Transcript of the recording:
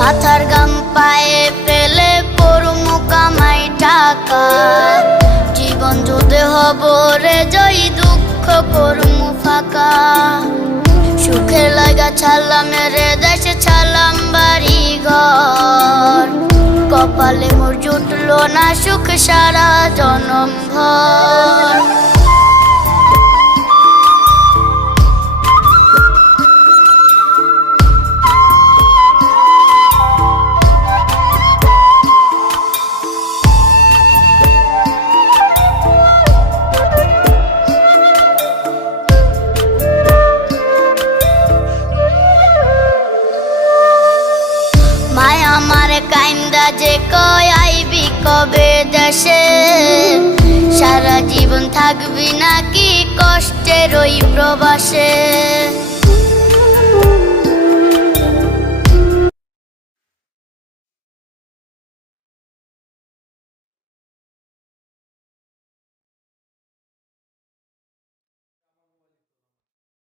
মাথার গাম পায়ে ফেলে পড়মু কামাই টাকা, জীবন যুদ্ধে হব রে জয়ী, দুঃখ করমু ফাঁকা। সুখের লাগা ছাড়লাম রে দেশে, ছাড়লাম বাড়ি ঘর, কপালে মোর জুটলো না সুখ সারা জনম ভর। মায় আমার কাইন্দা যে কয় আইবি কবে দেশে, সারা জীবন থাকবি নাকি কষ্টের ওই প্রবাসে।